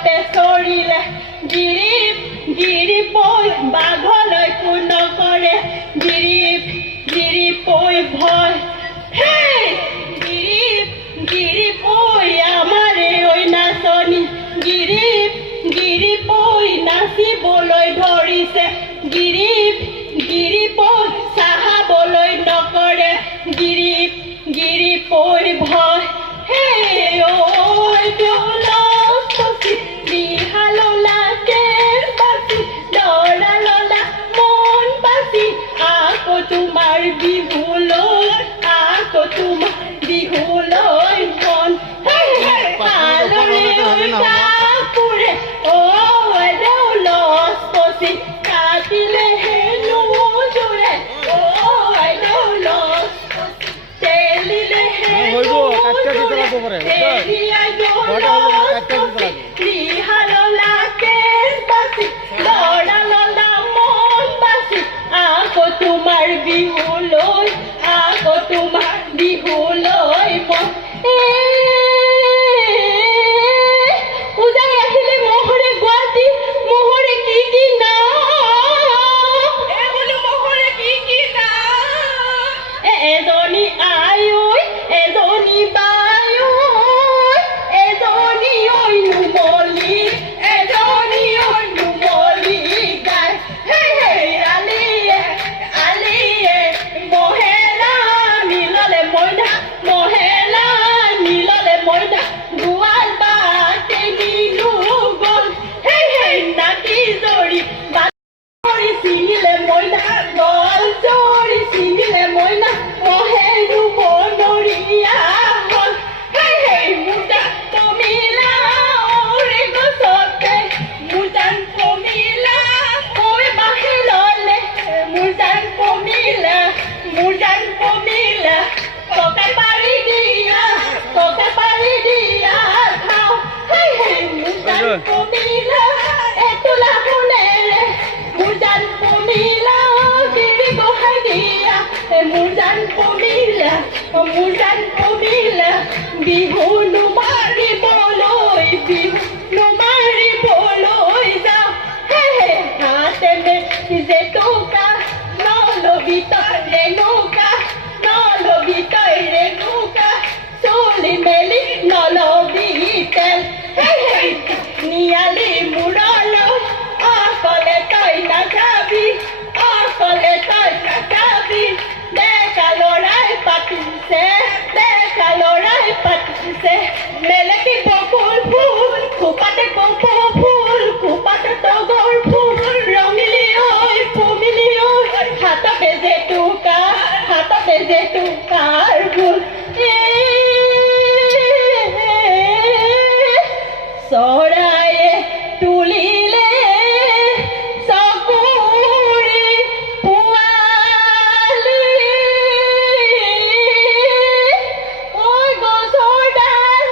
সাপে চৰিলে গিৰিপ গিৰিপৈ বাঘলৈ একো নকৰে গিৰিপ গিৰিপৈ ভয় হেই গিৰিপ গিৰিপৈ আমাৰে ঐ নাচনী গিৰিপ গিৰিপৈ নাচিবলৈ ধৰিছে গিৰিপ গিৰিপৈ চাহাবলৈ নকৰে গিৰিপ গিৰিপৈ ভয় হেই ঐ দৌলতী দিহাললা কেৰ বাচি দৰা ললা মন বাচি আকৌ তোমাৰ বিহুলৈ আকৌ তোমাৰ বিহুলৈ মন কালৰে কাপুৰে ঐ দৌলতী কাটিলে হেনো জোৰে ঐ দৌলতী তেলিলে হেনো দিহাললা কেৰ বাচি দৰা ললা মন বাচি আকৌ তোমাৰ বিহুলৈ আকৌ তোমাৰ বিহুলৈ মন উজাই আহিলে মোহৰে গুৱাহাটী মোহৰে কি কি নাম মোহৰে কি কি নাম এজনী আই ঐ এজনী বাই ঐ এজনী ঐ নুমলী এজনী ঐ নুমলী গাই হে হে আলিয়ে আলিয়ে মহেলা নীললে মইনা মহেলা নীললে মইনা গোৱাল বাটে নিলো গ'ল হে হে নাকি জৰি বাৰি চিঙিলে মইনা গল জৰি চিঙিলে মইনা মহেৰু বনৰীয়া হ'ল হে হে মুজা কমিলা ওৰে গছতে মুজান কমিলা ঐ বাহিৰলে মুজান কমিলা ককা পাৰি দিয়া খাওঁ হে হে মুজান কমিলা এতোলা শুনেৰে মুজান কমিলা গিৰি গোহাঁই দিয়া মুজান কমিলা বিহু নুমাৰিবলৈ যাওঁ হে হে হাতে মে জেতুকা নলবি তই ৰেণুকা চুলি মেলি নলবি তেল হে হে নিয়ালি মূৰলৈ অকলে তই নাযাবি ডেকা ল'ৰাই পাতিছে মেলেকি বকুল ফুল খোপাতে কপৌ ফুল খোপাতে তগৰ ফুল ৰঙিলি ঐ পমিলি ঐ হাততে জেতুকাৰ ফুল চৰায়ে তুলিলে চকুৰি পোৱালি ঐ গছৰ ডাল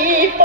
দীপ